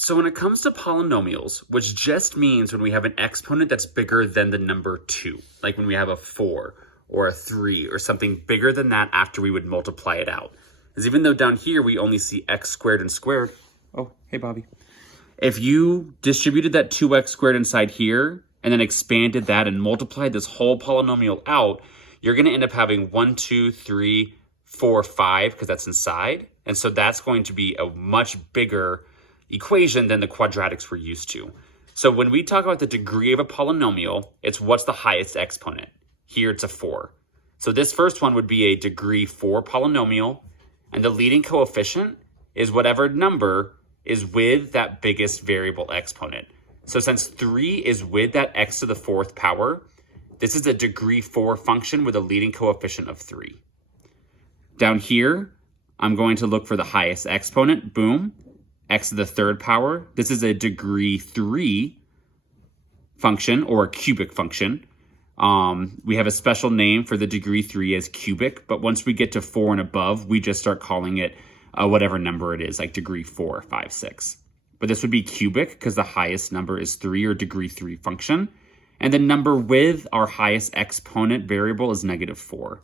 So when it comes to polynomials, which just means when we have an exponent that's bigger than the number 2, like when we have a 4 or a 3 or something bigger than that after we would multiply it out. Because even though down here we only see x squared and squared. Oh, hey, Bobby. If you distributed that 2x squared inside here and then expanded that and multiplied this whole polynomial out, you're going to end up having 1, 2, 3, 4, 5, because that's inside. And so that's going to be a much bigger equation than the quadratics we're used to. So when we talk about the degree of a polynomial, it's what's the highest exponent. Here it's a 4. So this first one would be a degree 4 polynomial, and the leading coefficient is whatever number is with that biggest variable exponent. So since 3 is with that x to the 4th power, this is a degree 4 function with a leading coefficient of 3. Down here, I'm going to look for the highest exponent, boom, x to the 3rd power. This is a degree 3 function or a cubic function. We have a special name for the degree 3 as cubic, but once we get to 4 and above, we just start calling it whatever number it is, like degree 4, 5, 6. But this would be cubic because the highest number is 3 or degree 3 function. And the number with our highest exponent variable is negative 4.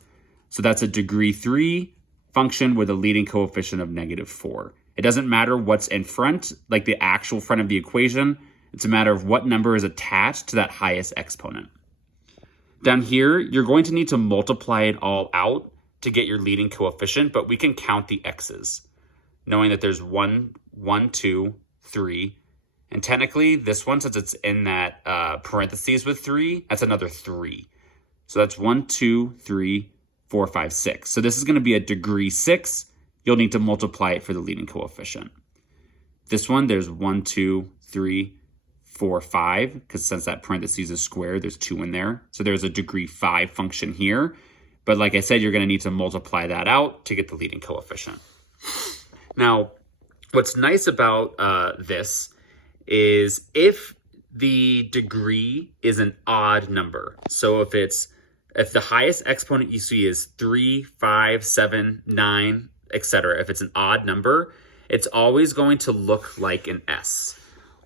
So that's a degree 3 function with a leading coefficient of negative 4. It doesn't matter what's in front, like the actual front of the equation. It's a matter of what number is attached to that highest exponent. Down here, you're going to need to multiply it all out to get your leading coefficient, but we can count the x's, knowing that there's 1, 2, 3. And technically, this one, since it's in that parentheses with 3, that's another 3. So that's 1, 2, 3, 4, 5, 6. So this is going to be a degree 6. You'll need to multiply it for the leading coefficient. This one, there's 1, 2, 3, 4, 5, because since that parentheses is square, there's 2 in there. So there's a degree 5 function here. But like I said, you're going to need to multiply that out to get the leading coefficient. Now, what's nice about this is if the degree is an odd number. So if the highest exponent you see is 3, 5, 7, 9, etc. If it's an odd number, it's always going to look like an S,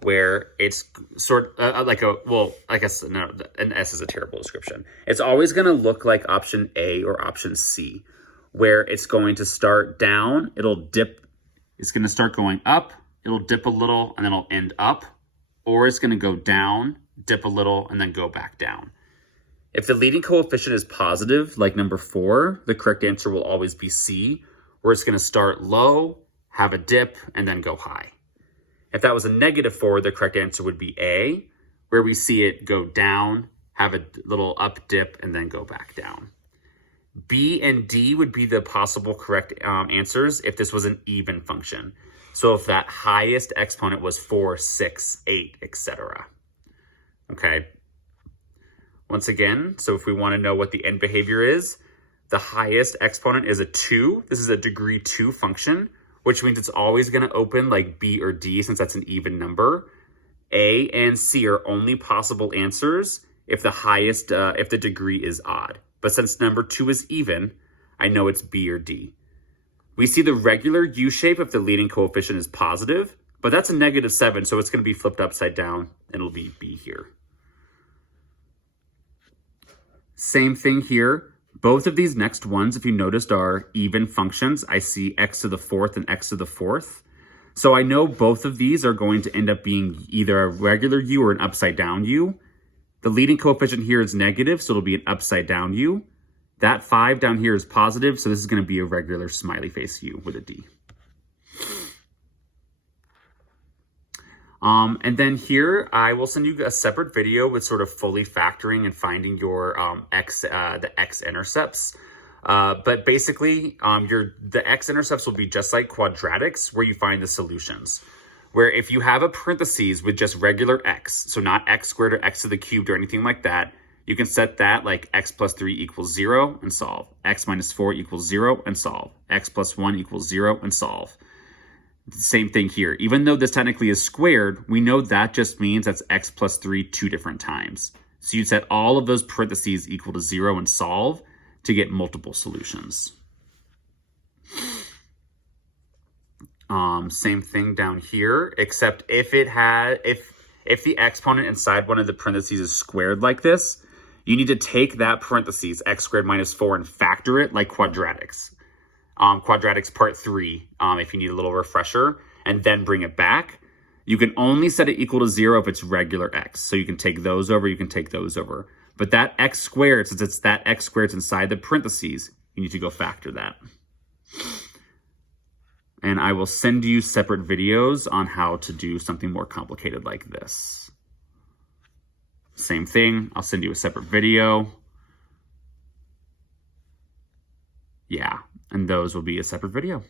where it's sort of like a, well, I guess no, an S is a terrible description. It's always going to look like option A or option C, where it's going to start down, it'll dip, it's going to start going up, it'll dip a little, and then it'll end up, or it's going to go down, dip a little, and then go back down. If the leading coefficient is positive, like number 4, the correct answer will always be C, where it's going to start low, have a dip, and then go high. If that was a negative 4, the correct answer would be A, where we see it go down, have a little up dip, and then go back down. B and D would be the possible correct answers if this was an even function. So if that highest exponent was 4, 6, 8, etc. Okay. Once again, so if we want to know what the end behavior is, the highest exponent is a 2. This is a degree 2 function, which means it's always going to open like B or D since that's an even number. A and C are only possible answers if the degree is odd. But since number 2 is even, I know it's B or D. We see the regular U shape if the leading coefficient is positive, but that's a negative 7, so it's going to be flipped upside down, and it'll be B here. Same thing here. Both of these next ones, if you noticed, are even functions. I see x to the 4th and x to the 4th. So I know both of these are going to end up being either a regular U or an upside down U. The leading coefficient here is negative, so it'll be an upside down U. That 5 down here is positive, so this is going to be a regular smiley face U with a D. And then here, I will send you a separate video with sort of fully factoring and finding your the x-intercepts. But basically, the x-intercepts will be just like quadratics, where you find the solutions. Where if you have a parentheses with just regular x, so not x squared or x to the cubed or anything like that, you can set that like x plus 3 equals 0 and solve. X minus 4 equals 0 and solve. X plus 1 equals 0 and solve. Same thing here. Even though this technically is squared, we know that just means that's x plus 3 2 different times. So you'd set all of those parentheses equal to 0 and solve to get multiple solutions. Same thing down here, except if it had, if the exponent inside one of the parentheses is squared like this, you need to take that parentheses, x squared minus 4, and factor it like quadratics. Quadratics part 3, if you need a little refresher, and then bring it back. You can only set it equal to 0 if it's regular x. So you can take those over, you can take those over. But that x squared, since it's that x squared inside the parentheses, you need to go factor that. And I will send you separate videos on how to do something more complicated like this. Same thing, I'll send you a separate video. Yeah, and those will be a separate video.